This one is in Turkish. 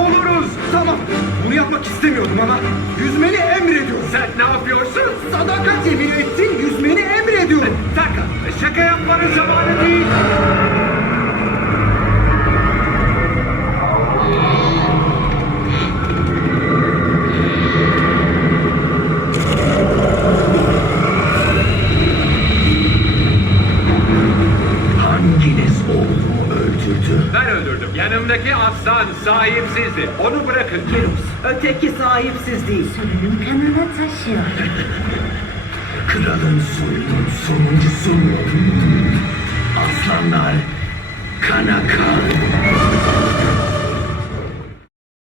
boğuluruz. Tamam, bunu yapmak istemiyordum ama yüzmeni emrediyorum. Sen ne yapıyorsun? Sadakat yemin ettin, yüzmeni emrediyorum. Taka, şaka yapmanın zamanı değil. Hanginiz oğlumu öldürdü? Ben öldürdüm. Yanımdaki aslan sahipsizdi. Onu bırakın. Öteki sahipsiz değil. Sürünün kanını taşıyor. Kralın soyunun sonuncusu. Aslanlar kana kan.